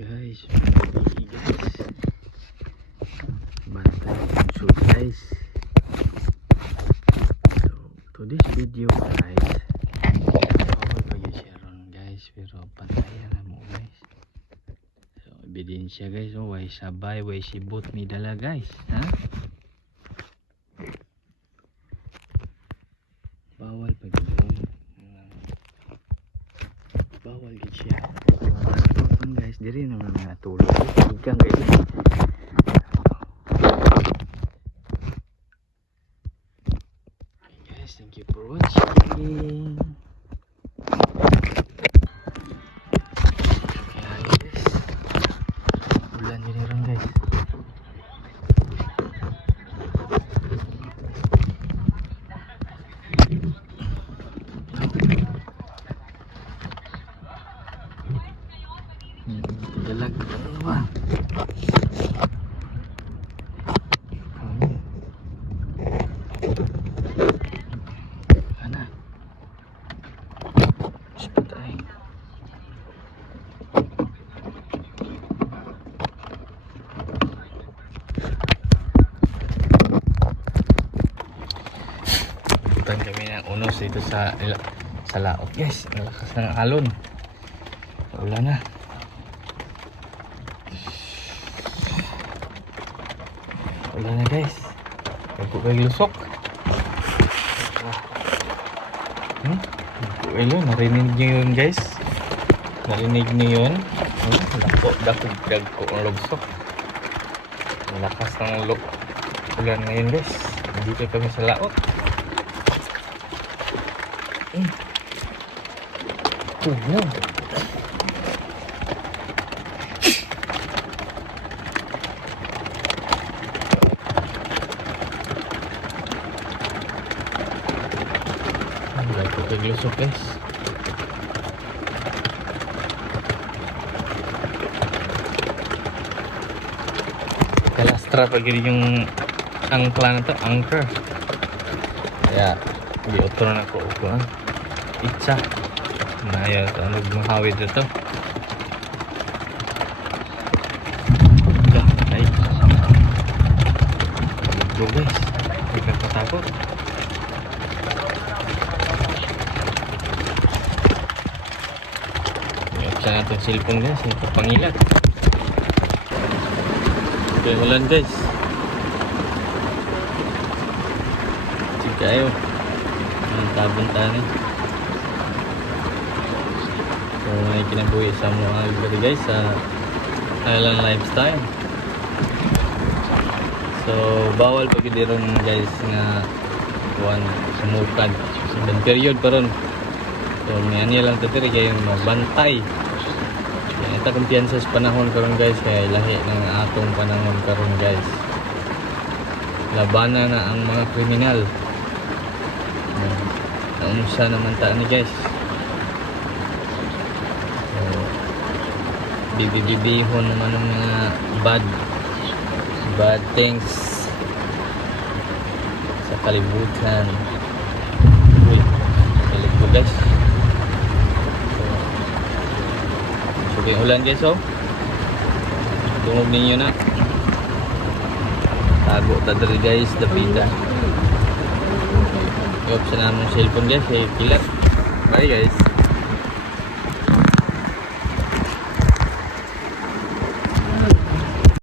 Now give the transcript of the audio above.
Guys, bantay shoot guys. So today's video guys, bawal pa yung sharon guys, pero pantayan na mo guys. So ebidensya guys, oh, way sabay, way sibot mi dala guys, ha? Bawal pa yun, bawal gid siya. Guys, diri naman natulog ikan guys. Guys, thank you for watching. Guys, ulan din ron guys. Dalag ba? Ana. Sepatay. Putan kami ng unos dito sa laot guys. Malakas ng alon. Wala na. Wala na guys. Bago kayo lusok. Bago kayo. Narinig nyo yun guys. Narinig nyo yun. Dako ang lusok. Malakas ng ulan ngayon guys. Dito kami sa laot. Yan. Lusok guys. Kalastra pag yung angkla na to, anchor. Kaya di-otro na ko itsa na yun, nagmahawid ito. Ay ito guys, hindi ka patakot. Sa atong cellphone guys, yung kapangilat. Okay, ulan guys. Sige kayo. Ang tabon-tanin. So, may kinabuhi sa mga lugar guys sa island lifestyle. So, bawal pag ron guys nga kuwan sumukad. Sa period pa ron. So, may anya lang tatiri kayo magbantay. Ita kumpiyansa sa panahon karon guys, kaya lahi ng atong panahon karon guys. Labanan na ang mga kriminal. Naunsa naman ta ni guys. So, bibibihon naman ng mga bad things sa kalibutan. Uy, kalibutan guys. Okay, ulan guys, oh. Tungog ninyo na. Tago ta diri guys, dapita. Yung sa namong cellphone guys, ay kilat. Bye guys.